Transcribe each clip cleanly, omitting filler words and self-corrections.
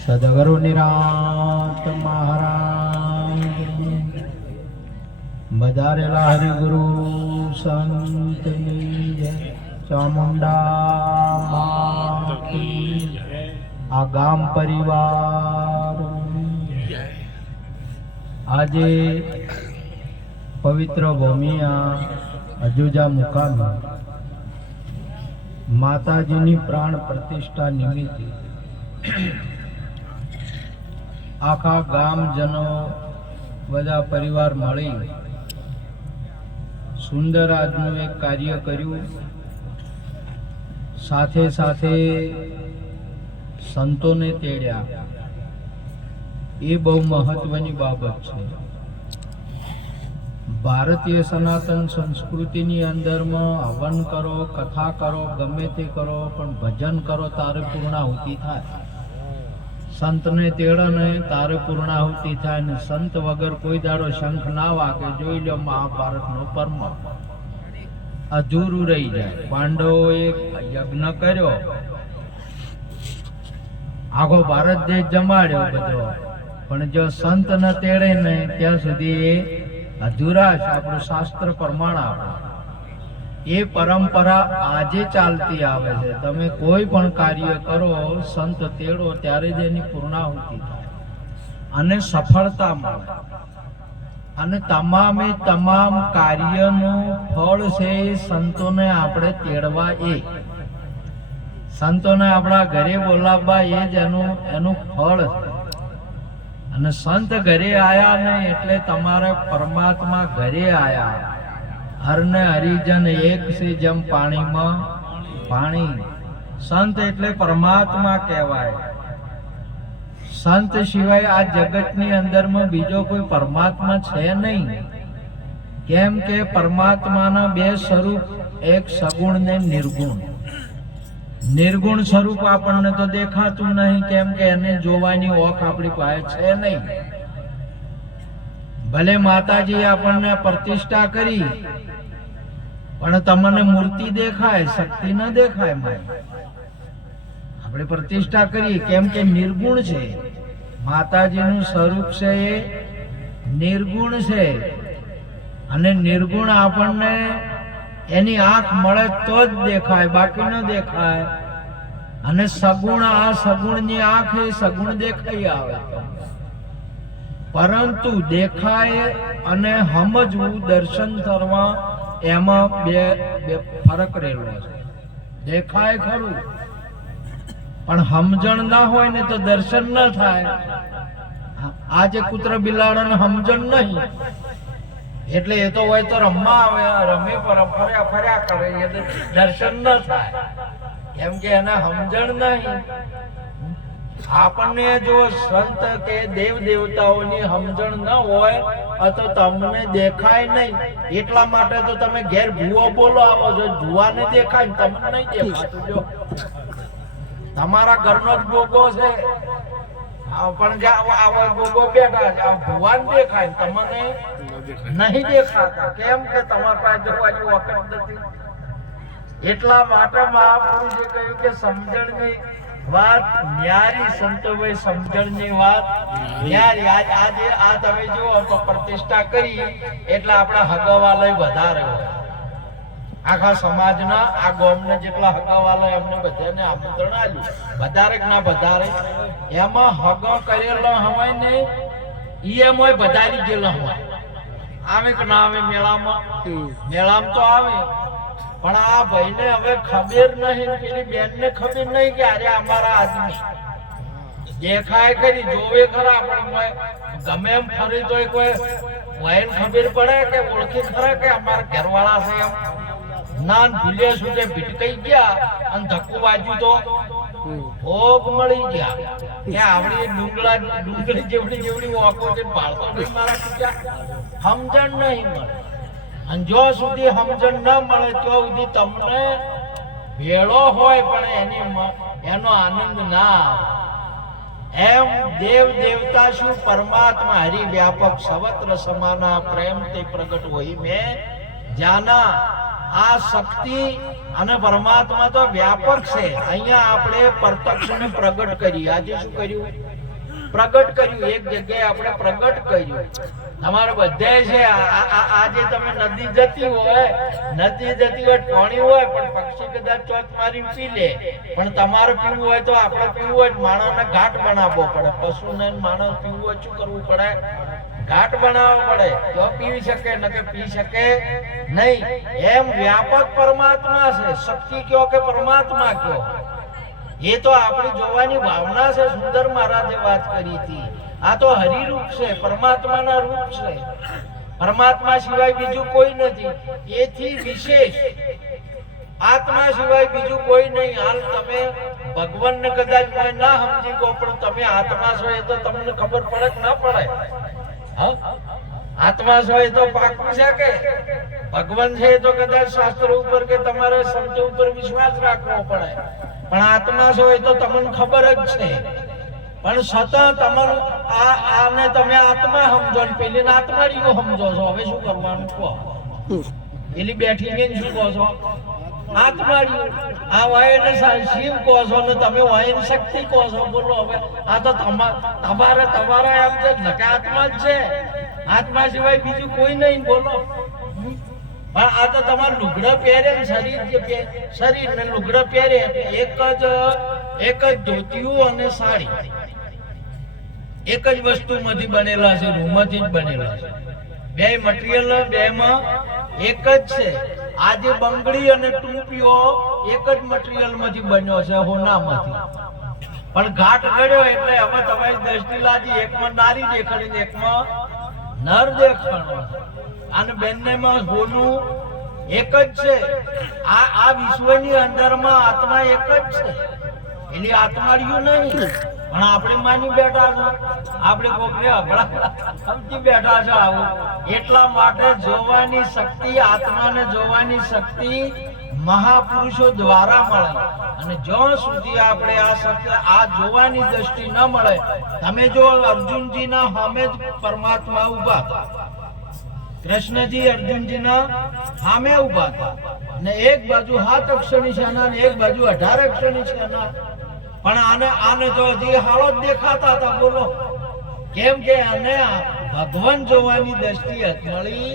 સદગુરુ નિરાત મહારાજ બધારેલા હરિગુરુ સંતની જય. ચામુંડા માત કી જય. આ ગામ પરિવાર આજે પવિત્ર ભૂમિયા અજુજા મુકામે માતાજીની પ્રાણ પ્રતિષ્ઠા નિમિત્તે આખા ગામજનો બધા પરિવાર મળી સુંદર આજનું એક કાર્ય કર્યું. સાથે સાથે સંતોને તેડ્યા. એ બહુ મહત્વની બાબત છે. ભારતીય સનાતન સંસ્કૃતિની અંદરમાં હવન કરો, કથા કરો, ગમે તે કરો, પણ ભજન કરો તારે પૂર્ણાહુતિ થાય. સંતને તેડો ને તારે પૂર્ણાહુતિ થાય. ને સંત વગર કોઈ દાડો શંખ ના વાગે. જોઈ લો મહાભારતનો પરમ અધૂરું રહી જાય. પાંડવોએ યજ્ઞ કર્યો, આખો ભારત દેશ જમાડ્યો બધો, પણ જો સંત ન તેડે ને ત્યાં સુધી એ અધૂરા છે. આપણું શાસ્ત્ર પ્રમાણ આપે એ પરંપરા આજે ચાલતી આવે છે. તમે કોઈ પણ કાર્ય કરો, સંત તેડો ત્યારે જ એની પૂર્ણાહુતિ થાય અને સફળતા મળે. અને તમામે તમામ કાર્યનું ફળ છે સંતોને આપણે તેડવા. એ સંતોને આપણા ઘરે બોલાવવા એ જ એનું ફળ છે. અને સંત ઘરે આયા ને એટલે તમારે પરમાત્મા ઘરે આયા. હરને હરિજન એક છે જેમ પાણીમાં પાણી. સંત એટલે પરમાત્મા કહેવાય. સંત સિવાય આ જગતની અંદરમાં બીજો કોઈ પરમાત્મા છે નહીં. કેમ કે પરમાત્માના બે સ્વરૂપ, એક સગુણ ને નિર્ગુણ. નિર્ગુણ સ્વરૂપ આપણને તો દેખાતું નહીં, કેમ કે એને જોવાની ઓખ આપણી પાસે છે નહીં. ભલે માતાજી આપણને પ્રતિષ્ઠા કરી, પણ તમને મૂર્તિ દેખાય, શક્તિ ન દેખાય. આપણે પ્રતિષ્ઠા કરીએ કેમ કે નિર્ગુણ છે. માતાજીનું સ્વરૂપ છે એ નિર્ગુણ છે. અને નિર્ગુણ આપણને એની આંખ મળે તો જ દેખાય, બાકી ન દેખાય. અને સગુણ, આ સગુણની આંખ એ સગુણ દેખાઈ આવે. પરંતુ દેખાય અને સમજવું, દર્શન કરવા, એમાં બે ફરક રહેલો છે. દેખાય ખરું, પણ સમજણ ના હોય ને તો દર્શન ન થાય. આજે કૂતર બિલાડાને સમજણ નહીં એટલે એ તો હોય તો રમવા આવે, રમી ફર્યા કરે, એટલે દર્શન ન થાય. કેમ કે એને સમજણ નહીં. આપણને જો સંત કે દેવ દેવતાઓની સમજણ ન હોય તો તમને દેખાય નહીં. એટલા માટે તો તમે ઘેર ભૂવો બોલો આવો છો, ભૂવાને દેખાય, તમને નહીં દેખાતું. જો તમારા ઘરનો જ ગોગો છે, પણ ગોગો બેઠા છે, ભૂવાને દેખાય, તમને નહીં દેખાતા. કેમ કે તમારા પાસે જોવાની વખત નથી. એટલા માટે મહાપુરુષે કહ્યું કે સમજણની વાત ન્યારી. સંતોભાઈ સમજણની વાત ન્યારી. આજે આ તમે જુઓ તો પ્રતિષ્ઠા કરી એટલે આપણા હગાવાલય વધારે હોય. આખા સમાજના આ ગામના જેટલા હગાવાલય એમને બધાને આમંત્રણ આપ્યું. વધારે ના વધારે એમાં હગો કરેલો હોય ને એમ હોય, વધારી ગયેલો હોય. આવે કે ના આવે મેળામાં તો આવે, પણ આ ભાઈને હવે ખબર નહીં, પેલી બેનને ખબર નહીં કે અરે અમારા આદમી દેખાય ખરી, જોવે ખરા, પણ ગમે એમ ફરી તો કોઈ વાયન ખબર પડે કે ઓળખી ખરા કે અમારા ઘરવાળા છે. એમ ના ભૂલ્યા સુધે ભીટકાઈ ગયા અને ધક્કું વાગ્યું તો ભોગ મળી ગયા. કે આવડી ડુંગળી જેવડી ઓકો છે, ભાળતો નહીં મારા સમજણ નહીં મળે. અને જો સુધી સમજણ ન મળે તો સુધી તમને ભેળો હોય પણ એનો આનંદ ના આવે. એમ દેવ દેવતા શું પરમાત્મા હરિ વ્યાપક સવત્ર સમાના પ્રેમ તે પ્રગટ હોય મેં જાના. આ શક્તિ અને પરમાત્મા તો વ્યાપક છે. અહીંયા આપણે પ્રત્યક્ષ ને પ્રગટ કરી. આજે શું કર્યું? પ્રગટ કર્યું. એક જગ્યાએ આપણે પ્રગટ કર્યું. તમારે બધે છે. આજે તમે નદી જતી હોય પાણી હોય, પણ પક્ષી કદાચ ચોચ મારીને પી લે, પણ તમારે પીવું હોય તો આપણે પીવું હોય માણસને ઘાટ બનાવવો પડે. પશુને માણસ પીવું હોય શું કરવું પડે? ઘાટ બનાવવો પડે તો પી શકે, નકે પી શકે નહીં. એમ વ્યાપક પરમાત્મા છે. શક્તિ કયો કે પરમાત્મા કયો, એ તો આપણી જોવાની ભાવના છે. સુંદર મહારાજે વાત કરી હતી. આ તો હરિરૂપ છે, પરમાત્માના રૂપ છે. પરમાત્મા સિવાય બીજું કોઈ નથી. એથી વિશેષ આત્મા સિવાય બીજું કોઈ નહીં. હાલ તમે ભગવાનને કદાચ કોઈ ના સમજી કહો, પણ તમે આત્મા છો એ તો તમને ખબર પડે કે ના પડે? આત્મા છો એ તો પાકું છે કે ભગવાન છે એ તો કદાચ શાસ્ત્ર ઉપર કે તમારે સંતો ઉપર વિશ્વાસ રાખવો પડે, પણ આત્મા છો એ તો તમને ખબર જ છે. પણ છતાં તમારું આને તમે આત્મા સમજો ને પેલી આત્માડીઓ સમજો છો. હવે શું કરવાનું કહો? પેલી બેઠી ને શું કહો છો? આત્માડીઓ. આ વાયને શિવ કહો છો ને તમે વાયન શક્તિ કહો છો. બોલો હવે આ તો તમારા એમ છે કે આત્મા જ છે. આત્મા સિવાય બીજું કોઈ નહીં. બોલો. પણ આ તો તમારે લુગડા પહેરે ને શરીર ને લુગડા પહેરે એક જ ધોતિયું અને સાડી એક જ વસ્તુમાંથી બનેલા છે. રૂમાંથી જ બનેલા છે. બે મટીરિયલ બેમાં એક જ છે. આજે બંગડી અને ટૂંપીઓ એક જ મટીરિયલ માંથી બન્યો છે, હોનામાંથી. પણ ઘાટ ગળ્યો એટલે હવે તમારી દ્રષ્ટિ લાજી એકમાં નારી દેખાડી, એકમાં નર દેખાડો. અને બંનેમાં હોનું એક જ છે. આ વિશ્વની અંદરમાં આત્મા એક જ છે. એની આત્માળિયું નહીં. પણ આપણે માની બેઠા છો, આપણે કોકને સમજી બેઠા છો આવું. એટલા માટે જોવાની શક્તિ, આત્માને જોવાની શક્તિ મહાપુરુષો દ્વારા મળે. અને જ્યાં સુધી આપણે આ જોવાની દ્રષ્ટિ ન મળે, તમે જો અર્જુનજીના સામે જ પરમાત્મા ઉભા, કૃષ્ણજી અર્જુનજીના સામે ઉભા હતા, ને એક બાજુ 7 અક્ષરની સેના ને એક બાજુ 18 અક્ષરની સેના. પણ આને તો હજી હાલો જ દેખાતા હતા. બોલો કેમ કે આને ભગવાન જોવાની દ્રષ્ટિ મળી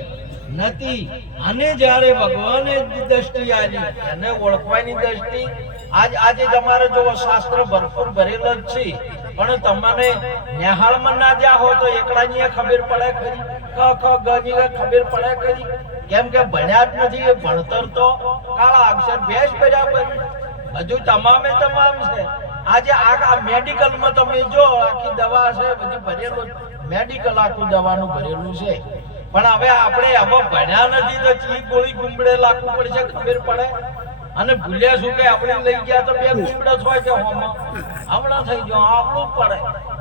નથી. અને જ્યારે ભગવાને દ્રષ્ટિ આલી, એને ઓળખવાની દ્રષ્ટિ આજે તમારે જો શાસ્ત્ર ભરપૂર ભરેલો જ છે, પણ તમને નિહાળમાં ના જ્યાં હો તો એકલાની ખબર પડે ખરી? ક ખ ગ ની ખબર પડે ખરી? કેમ કે ભણ્યા જ નથી. એ ભણતર તો કાળા અક્ષર ભેસ બરાબર બધું તમામ છે. આજે આ મેડિકલમાં તમે જો આખી દવા છે બધી ભરેલું, મેડિકલ આખું દવાનું ભરેલું છે. પણ હવે આપણે હવે ભણ્યા નથી તો ચી ગોળી ગુંબડે લાખવું પડશે, ખબર પડે? અને ભૂલ્યા શું કે આપણે લઈ ગયા તો 2 ગુંબડે હોય કે હોમાં હમણાં થઈ ગયો આવડું પડે.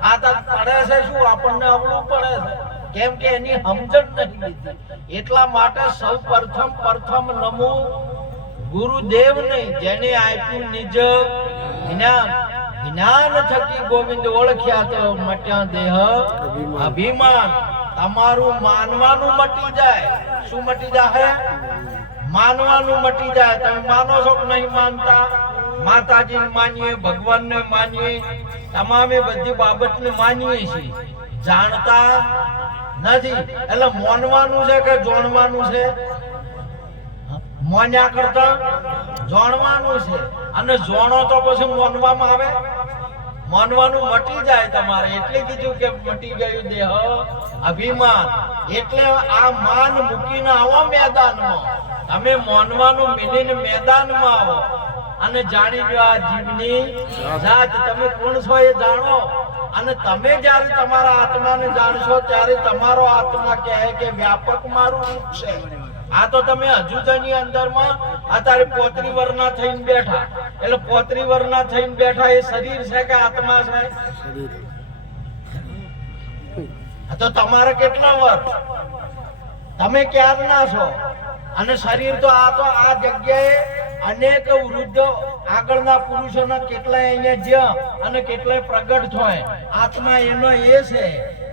આ તો પડે છે શું આપણને આવડું પડે છે? કેમ કે એની સમજણ નથી લીધી. એટલા માટે સૌ પ્રથમ નમો ગુરુદેવ નહીં, જેને આપ્યું નિજ જ્ઞાન થકી ગોવિંદ ઓળખ્યા તો મટ્યા દેહ અભિમાન. તમારું માનવાનું મટી જાય. શું મટી જાય? માનવાનું મટી જાય. તમે માનો છો કે નહીં માનતા? માતાજીને માનીએ, ભગવાનને માનીએ, તમામે બધી બાબતને માનીએ છીએ, જાણતા નથી. એટલે માનવાનું છે કે જાણવાનું છે? મોન્યા કરતા જાણવાનું છે. અને જાણો તો પછી માનવામાં આવે? માનવાનું મટી જાય તમારે. એટલે કીધું કે મટી ગયું દેહ અભિમાન. એટલે આ માન મૂકીને આવો મેદાનમાં. તમે માનવાનું મિલીને મેદાનમાં આવો અને જાણી લો આ જીવની જાત. તમે કોણ છો એ જાણો. અને તમે જ્યારે તમારા આત્માને જાણશો ત્યારે તમારો આત્મા કહે કે વ્યાપક મારું રૂપ છે. આ તો તમે હજુ તેની અંદરમાં અત્યારે 35 વર્ષના થઈને બેઠા. એટલે 35 વર્ષના થઈને બેઠા એ શરીર છે કે આત્મા છે? તો તમારે કેટલા વર્ષ? તમે ક્યારના છો? અને શરીર તો આ જગ્યાએ અનેક વૃદ્ધ આગળના પુરુષોના કેટલાય અહીંયા જ્યાં અને કેટલાય પ્રગટ થાય. આત્મા એનો એ છે.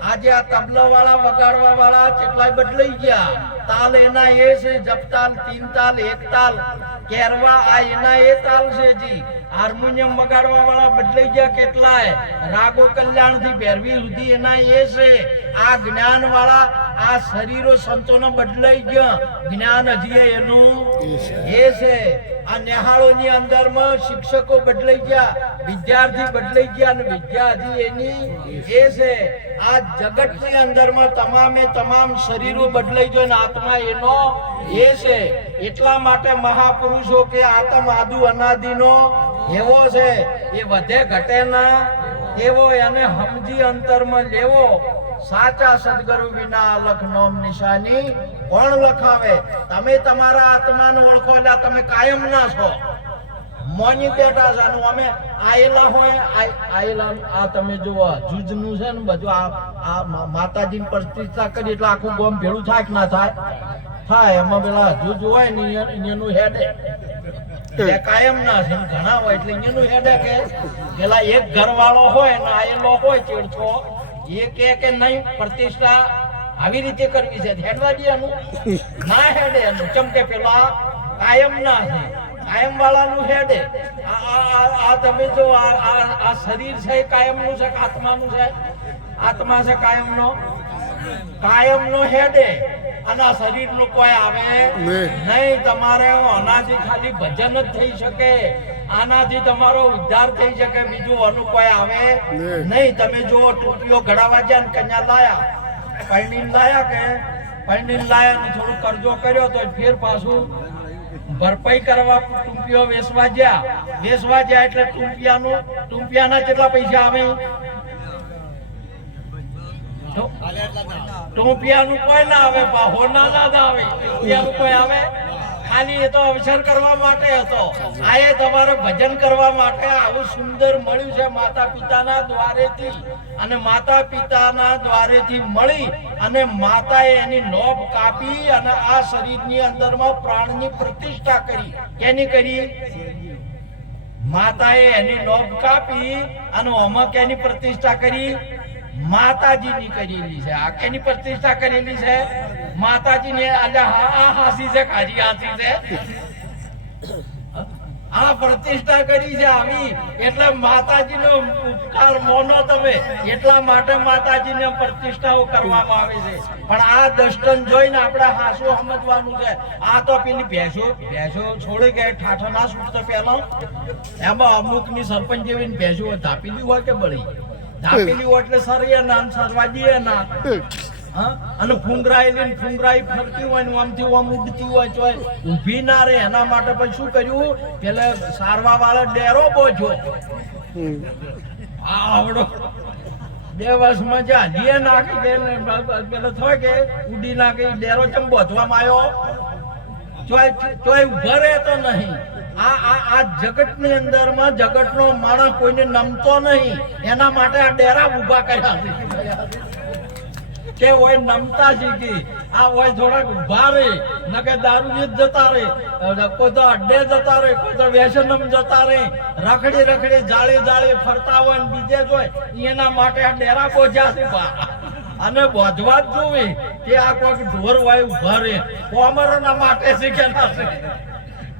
આજે આ તબલા વાળા વગાડવા વાળા કેટલાય બદલાઈ ગયા. તાલ એના એ છે, જપતાલ, 3 તાલ, 1 તાલ. કેરવા આ એના એ તાલ છે જી. હાર્મોનિયમ વગાડવા વાળા બદલાઈ ગયા કેટલાય, રાગો કલ્યાણ થી ભેરવી સુધી એના એ છે. આ જ્ઞાન વાળા આ શરીરો સંતોનો બદલાઈ ગયા, જ્ઞાન હજી એનું એ છે. આ નિહાળોની અંદરમાં શિક્ષકો બદલાઈ ગયા, વિદ્યાર્થી બદલાઈ ગયા અને વિદ્યા હજી એની એ છે. આ જગતની અંદરમાં તમામે તમામ શરીરો બદલાઈ ગયો અને આત્મા એનો એ છે. એટલા માટે મહાપુરુષો કે આત્મ આદુ અનાદિનો એવો છે, એ વધે ઘટે ના એવો, એને સમજી અંતરમાં લેવો. સાચા સદગુરુ વિના અલખ નોમ નિશાની કોણ લખાવે? તમે તમારા આત્માને ઓળખો એટલે તમે કાયમ ના છો. મોની બેઠા છે અને અમે આયેલા હોય આયેલા. આ તમે જુઓ જૂજનું છે ને બધું, આ માતાજીની પ્રતિષ્ઠા કરી એટલે આખું ગામ ભેળું થાય કે ના થાય? થાય. એમાં પેલા જૂજ હોય ને એનું હેડે કાયમ ના છે, ઘણા હોય એટલે એનું હેડે કે પેલા એક ઘરવાળો હોય ને આયેલો હોય ચેડછો, એ કે નહીં પ્રતિષ્ઠા આવી રીતે કરવી છે, હેડવા દે એનું ના હેડે એનું. ચમ કે પેલા કાયમ ના છે, કાયમ વાળાનું હેડે. આ તમે જો આ શરીર છે એ કાયમનું છે કે આત્માનું છે? આત્મા છે કાયમનો, કાયમનો હેડે. અને આ શરીરનું કોઈ આવે નહીં. તમારે આનાથી ખાલી ભજન જ થઈ શકે, આનાથી તમારો ઉદ્ધાર થઈ શકે, બીજું આનું કોઈ આવે નહીં. તમે જો ટૂંકીઓ ઘડાવા ગયા ને કન્યા લાયા, પૈણીને લાયા કે પૈણીને લાયા ને થોડું કરજો કર્યો તો ફેર પાછું ભરપાઈ કરવા ટૂંપીઓ વેચવા ગયા એટલે ટૂંપિયાના કેટલા પૈસા આવે? ટોપિયાનું કોઈ ના આવે, હોના ના આવે, ટોપિયાનું કોઈ આવે? ખાલી એ તો અવસર કરવા માટે હતો. આ એ તમારે ભજન કરવા માટે આવું સુંદર મળ્યું છે માતા પિતાના દ્વારેથી. અને માતા પિતાના દ્વારેથી મળી અને માતાએ એની નોબ કાપી અને આ શરીરની અંદરમાં પ્રાણની પ્રતિષ્ઠા કરી. કેની કરી? માતાએ એની નોબ કાપી અને આમાં કેની પ્રતિષ્ઠા કરી? માતાજીની કરેલી છે. આ કેની પ્રતિષ્ઠા કરેલી છે? માતાજીની. આ હાસી છે, કાજી હાસી છે. આ પ્રતિષ્ઠા કરી છે આવી એટલે માતાજીનો ઉપકાર મોનો તમે. એટલા માટે માતાજીને પ્રતિષ્ઠાઓ કરવામાં આવે છે. પણ આ દર્શન જોઈને આપણે હાસું સમજવાનું છે. આ તો પેલી ભેંસો છોડી કે ઠાઠા ના છૂટતો પેલા એમાં અમુકની સરપંચ જેવી ભેંસો ધાપેલી હોય કે બળી ધાપેલી હોય એટલે સરીએ ના સરવા દઈએ ના. અને ફૂંગરાઈ ફરતી હોય ને આમથી આમ ઉડતી હોય તો ઊભી ના રહે. એના માટે પછી શું કર્યું? પેલા સારવા વાળા ડેરો બોજો આવડો 2 વર્ષમાં જે હાજીએ નાખી કે પેલો થાય કે ઉડી નાખી ડેરો ચમ બોધવામાં આવ્યો ચોય ઉભા રહેતો નહીં. આ જગતની અંદરમાં જગતનો માણસ કોઈને નમતો નહીં, એના માટે આ ડેરા ઉભા કર્યા કે હોય નમતા શીખી. આ હોય થોડાક ઉભા રહે, નકે દારૂ જતા રહે, કોઈ તો અડ્ડે જતા રહે, કોઈ તો વ્યસનમ જતા રહે, રખડી જાળી ફરતા હોય ને બીજે જોય. એના માટે આ ડેરા બોધ્યા છે અને બોધવા જ જોવે કે આ કોઈ ઢોર હોય ઉભા રહે. કોમરોના માટે છે કે ના છે?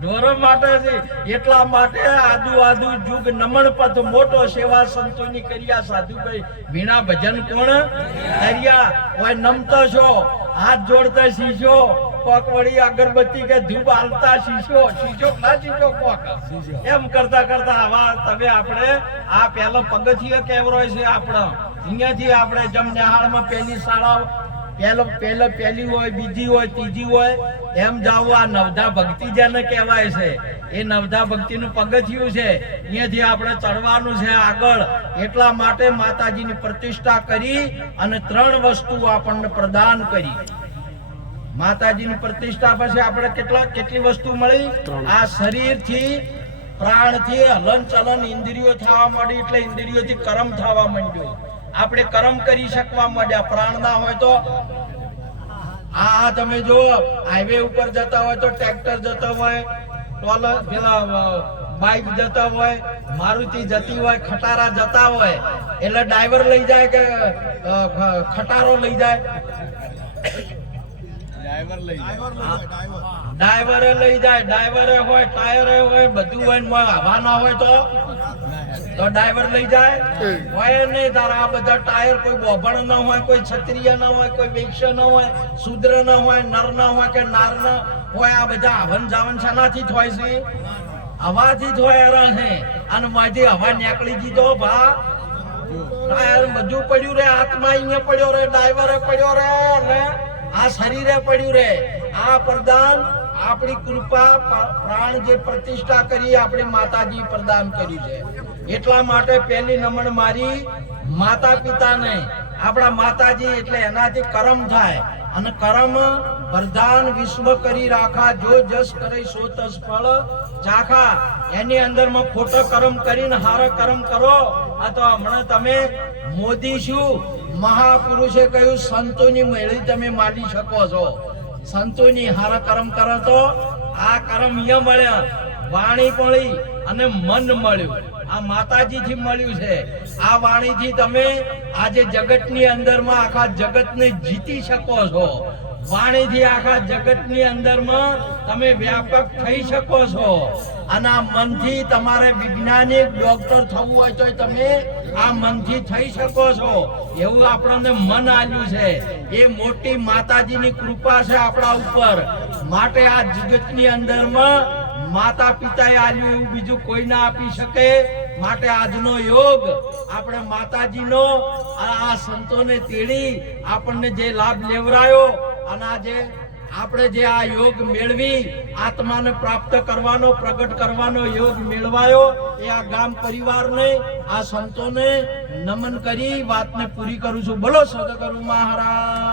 ઢોરો માટે છે. એટલા માટે આદુ જુગ નમણ પથ મોટો, સેવા સંતોની કર્યા સાધુભાઈ વીણા ભજન કોણ કર્યા? હોય નમતો છો, હાથ જોડતા શીશો, કોક વળી અગરબત્તી કે ધૂપ હાલતા શીશો ના શીશો કોક એમ કરતા આવા તમે આપણે આ પેલો પગથિયે કેવરોય છે આપણો. અહીંયાથી આપણે જમ નિહાળમાં પહેલી શાળા પહેલી હોય, બીજી હોય, ત્રીજી હોય એમ જાવ. આ નવધા ભક્તિ જેને કહેવાય છે એ નવધા ભક્તિનું પગથિયું છે. અહીંયાથી આપણે ચડવાનું છે આગળ. એટલા માટે માતાજીની પ્રતિષ્ઠા કરી અને 3 વસ્તુ આપણને પ્રદાન કરી. માતાજીની પ્રતિષ્ઠા પછી આપણે કેટલી વસ્તુ મળી? આ શરીરથી પ્રાણથી હલન ચલન ઇન્દ્રિયો થવા માંડી એટલે ઇન્દ્રિયોથી કર્મ થવા માંડ્યો. આપણે કર્મ કરી શકવા માંડ્યા. પ્રાણ ના હોય તો આ તમે જો હાઈવે ઉપર જતા હોય તો ટ્રેક્ટર જતો હોય, પેલા બાઇક જતા હોય, મારુતિ જતી હોય, ખટારા જતા હોય એટલે ડ્રાઈવર લઈ જાય કે ખટારો લઈ જાય? ડ્રાઈવરે લઈ જાય, ડ્રાઈવરે હોય, ટાયરે હોય, બધું હોય ને હવા ના હોય તો ડ્રાઈવર લઈ જાય હોય નહીં. તારા આ બધા ટાયર કોઈ બોભણ ના હોય, કોઈ ક્ષત્રિય ના હોય, કોઈ વૈશ્ય ના હોય, શૂદ્ર ના હોય, નર ના હોય કે નાર ના હોય. આ બધા હવન જાવન શાનાથી થાય છે? હવાથી થાય છે. અને માંથી હવા નીકળી દીધો ભા ટાયર બધું પડ્યું રે, આત્મા અહીંયા પડ્યો રે, ડ્રાઈવરે પડ્યો રે, અને આ શરીરે પડ્યું રે. આ પ્રદાન આપણી કૃપા પ્રાણ જે પ્રતિષ્ઠા કરી આપણી માતાજી પ્રદાન કર્યું છે. એટલા માટે પહેલી નમન મારી માતા પિતાને, આપણા માતાજી એટલે એનાથી કર્મ થાય. અને કર્મ વરદાન વિશ્વ કરી રાખા, જો જસ કરે સો તસ ફળ ચાખા. એની અંદરમાં ખોટો કર્મ કરીને હારા કર્મ કરો. આ તો હમણાં તમે મોદી શું મહાપુરુષે કહ્યું, સંતોની મેળી તમે માંડી શકો છો. સંતોની હારા કર્મ કરો તો આ કર્મ અહીંયા મળ્યા, વાણી મળી અને મન મળ્યું. આ માતાજીથી મળ્યું છે. આ વાણીથી તમે આજે જગતની અંદરમાં આખા જગતને જીતી શકો છો. વાણીથી આખા જગતની અંદરમાં તમે વ્યાપક થઈ શકો છો. અને આ મનથી તમારે વૈજ્ઞાનિક ડોક્ટર થવું હોય તો તમે આ મનથી થઈ શકો છો. એવું આપણને મન આલ્યું છે. એ મોટી માતાજીની કૃપા છે આપણા ઉપર. માટે આ જગતની અંદરમાં માતા પિતાએ આલ્યું એવું બીજું કોઈ ના આપી શકે. માટે આજનો યોગ આપણે માતાજીનો આ સંતોને તેડી આપણને જે લાભ લેવરાયો, અને આજે આપણે જે આ યોગ મેળવી આત્માને પ્રાપ્ત કરવાનો, પ્રગટ કરવાનો યોગ મેળવાયો, એ આ ગામ પરિવારને, આ સંતોને નમન કરી વાતને પૂરી કરું છું. બોલો સદગુરુ મહારાજ.